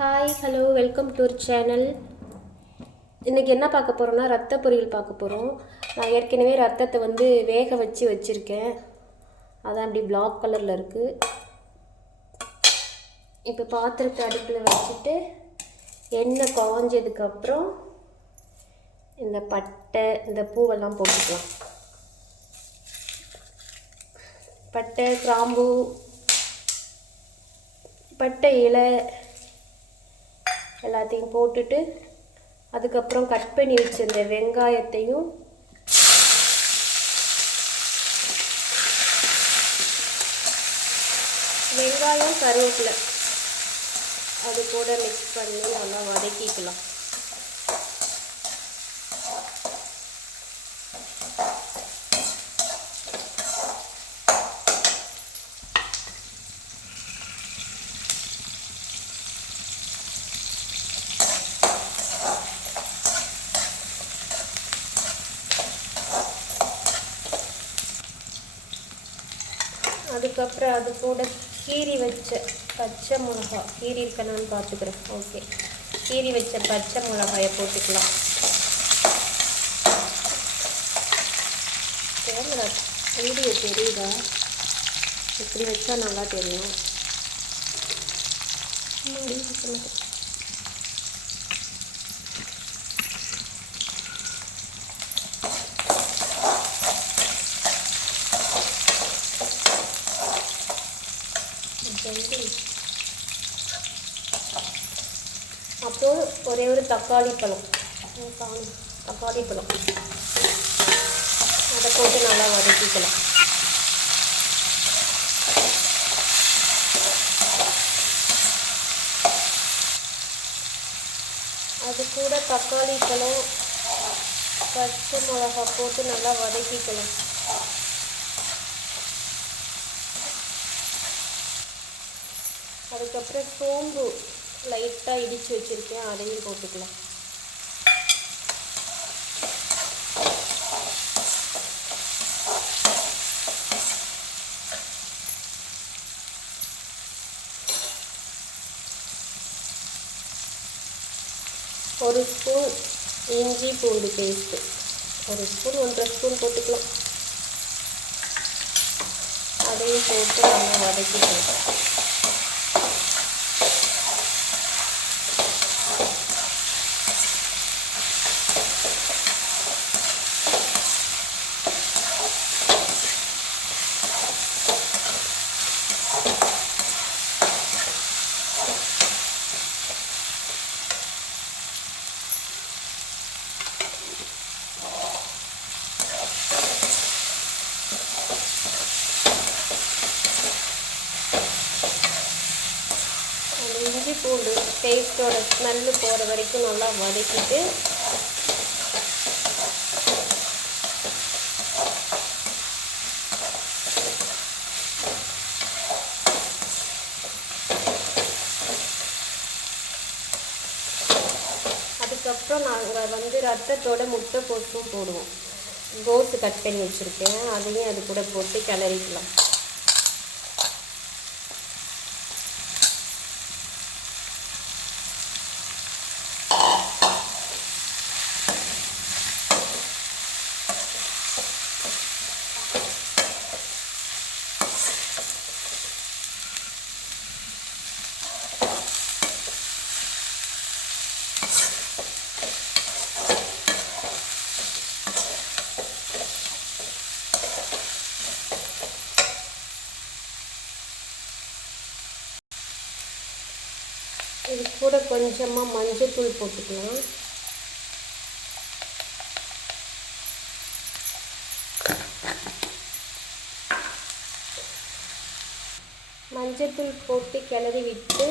Hi hello welcome to channel. இன்றைக்கி என்ன பார்க்க போகிறோன்னா ரத்த பொரியல் பார்க்க போகிறோம். நான் ஏற்கனவே ரத்தத்தை வேக வச்சுருக்கேன். அதான் இப்படி பிளாக் கலரில் இருக்குது. இப்போ பாத்திரத்தை அடுப்பில் வச்சுட்டு எண்ணெய் காஞ்சதுக்கப்புறம் இந்த பட்டை இந்த பூவெல்லாம் போட்டுக்கலாம். பட்டை கிராம்பு பட்டை இலை எல்லாத்தையும் போட்டுட்டு அதுக்கப்புறம் கட் பண்ணி வச்சிருந்த வெங்காயத்தையும் வெங்காயம் கருவேப்பிலை அது கூட மிக்ஸ் பண்ணி நல்லா வதக்கிக்கலாம். அதுக்கப்புறம் அது கூட கீரி வச்ச பச்சை மிளகா கீரி இருக்கணும்னு பார்த்துக்கிறேன். ஓகே, கீரி வச்ச பச்சை மிளகாயை போட்டுக்கலாம். கேமரா வீடியோ தெரியுதா? இப்படி வச்சா நல்லா தெரியும். அப்புறம் ஒரே ஒரு தக்காளி பழம் அதை போட்டு நல்லா வதக்கிக்கலாம். அது கூட தக்காளி பழம் பச்சை மிளகா போட்டு நல்லா வதக்கிக்கலாம். அதுக்கப்புறம் சோம்பு லைட்டாக இடித்து வச்சுருக்கேன், அதையும் போட்டுக்கலாம். ஒரு ஸ்பூன் இஞ்சி பூண்டு பேஸ்ட்டு, ஒரு ஸ்பூன் 1.5 ஸ்பூன் போட்டுக்கலாம். அதையும் போட்டு நல்லா வதக்கிக்கலாம். இஞ்சி பூண்டு பேஸ்ட்டோட ஸ்மெல்லு போகிற வரைக்கும் நல்லா வதக்கிட்டு அதுக்கப்புறம் நாங்கள் ரத்தத்தோட முட்டை போட்டும் போடுவோம். கோஸு கட் பண்ணி வச்சுருக்கேன், அதையும் அது கூட போட்டு கிளறிக்கலாம். இது கூட கொஞ்சமாக மஞ்சள்தூள் போட்டுக்கலாம். மஞ்சள்தூள் போட்டு கிளறி விட்டு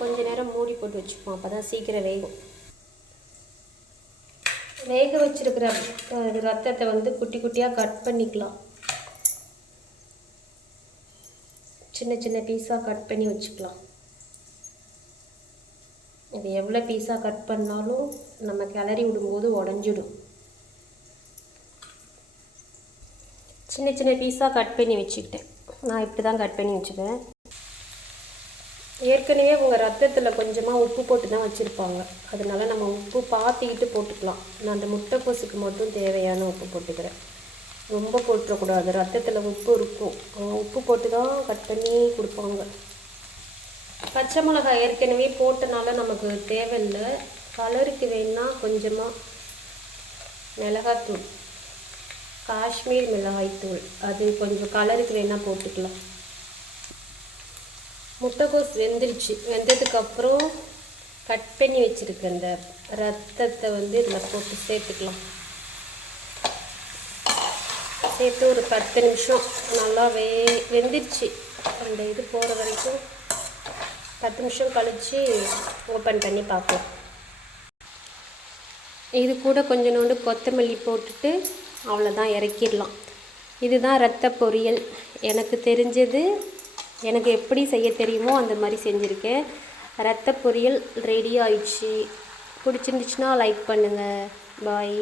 கொஞ்ச நேரம் மூடி போட்டு வச்சுப்போம், அப்போ தான் சீக்கிரம் வேகும். வேக வச்சுருக்கிற ரத்தத்தை குட்டி குட்டியாக கட் பண்ணிக்கலாம். சின்ன சின்ன பீஸாக கட் பண்ணி வச்சுக்கலாம். இது எவ்வளோ பீஸாக கட் பண்ணாலும் நம்ம கிளறி விடும்போது உடஞ்சிடும். சின்ன சின்ன பீஸாக கட் பண்ணி வச்சுக்கிட்டேன். நான் இப்படி தான் கட் பண்ணி வச்சுப்பேன். ஏற்கனவே உங்கள் ரத்தத்தில் கொஞ்சமாக உப்பு போட்டு தான் வச்சுருப்பாங்க, அதனால நம்ம உப்பு பார்த்துக்கிட்டு போட்டுக்கலாம். நான் அந்த முட்டைக்கோஸுக்கு மட்டும் தேவையான உப்பு போட்டுக்கிறேன். ரொம்ப போட்டுறக்கூடாது, ரத்தத்தில் உப்பு இருக்கும். உப்பு போட்டு தான் கட் பண்ணி கொடுப்பாங்க. பச்சை மிளகாய் ஏற்கனவே போட்டனால நமக்கு தேவையில்லை. கலருக்கு வேணுன்னா கொஞ்சமாக மிளகாய்த்தூள், காஷ்மீர் மிளகாய்த்தூள், அது கொஞ்சம் கலருக்கு வேணால் போட்டுக்கலாம். முட்டைக்கோஸ் வெந்துருச்சு. வெந்ததுக்கப்புறம் கட் பண்ணி வச்சுருக்க அந்த ரத்தத்தை வந்து இதில் போட்டு சேர்த்துக்கலாம். சேர்த்து ஒரு 10 நிமிஷம் நல்லா வெந்துருச்சு. அந்த இது போகிற வரைக்கும் 10 நிமிஷம் கழித்து ஓப்பன் பண்ணி பார்ப்போம். இது கூட கொஞ்சோண்டு கொத்தமல்லி போட்டுட்டு அவ்வளோதான், இறக்கிடலாம். இதுதான் ரத்த பொரியல். எனக்கு தெரிஞ்சது, எனக்கு எப்படி செய்ய தெரியுமோ அந்த மாதிரி செஞ்சுருக்கேன். ரத்த பொரியல் ரெடி ஆயிடுச்சு. பிடிச்சிருந்துச்சுன்னா லைக் பண்ணுங்கள். பாய்.